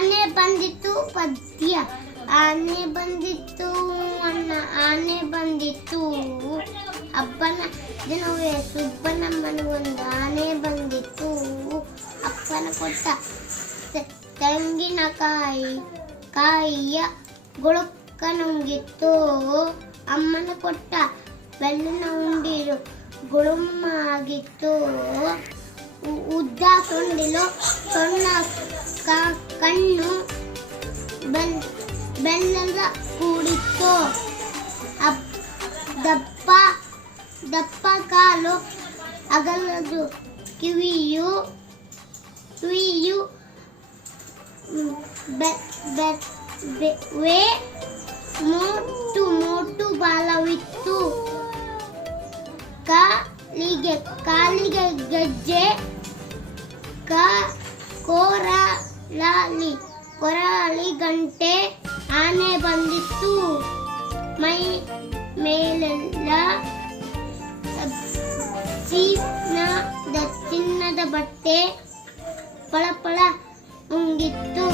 ಆನೆ ಬಂದಿತ್ತು, ಪದ್ಯ. ಆನೆ ಬಂದಿತ್ತು ಅಣ್ಣ ಆನೆ ಬಂದಿತ್ತು. ಅಪ್ಪನ ದಿನವೇ ಸುಬ್ಬನ ಒಂದು ಆನೆ ಬಂದಿತ್ತು. ಅಪ್ಪನ ಕೊಟ್ಟ ತೆಂಗಿನಕಾಯಿ, ಕಾಯಿಯ ಗುಳುಕ್ಕ ನುಂಗಿತ್ತು. ಅಮ್ಮನ ಕೊಟ್ಟ ಬೆಲ್ಲನ ಉಂಡಿರು, ಗುಳುಮ್ಮ ಆಗಿತ್ತು. ಸೊಂಡಿಲು ಸೊಣ್ಣ ಕಣ್ಣು ಬೆಲ್ ಬೆಲ್ಲದ ಕೂಡಿತ್ತು. ದಪ್ಪ ದಪ್ಪ ಕಾಲು ಅಗಲದು ಕಿವಿಯು ಕಿವಿಯು ವೇ ಮೋಟು ಮೋಟು ಬಾಲವಿತ್ತು. ಕಾಲಿಗೆ ಕಾಲಿಗೆ ಗೆಜ್ಜೆ ಕೋರಲಾಲಿ ಕೊರಳಿ ಗಂಟೆ ಆನೆ ಬಂದಿತ್ತು. ಮೈ ಮೇಲೆಲ್ಲ ಚಿನ್ನದ ಚಿನ್ನದ ಬಟ್ಟೆ ಪಳಪಳ ಪಳ ಉಂಗಿತ್ತು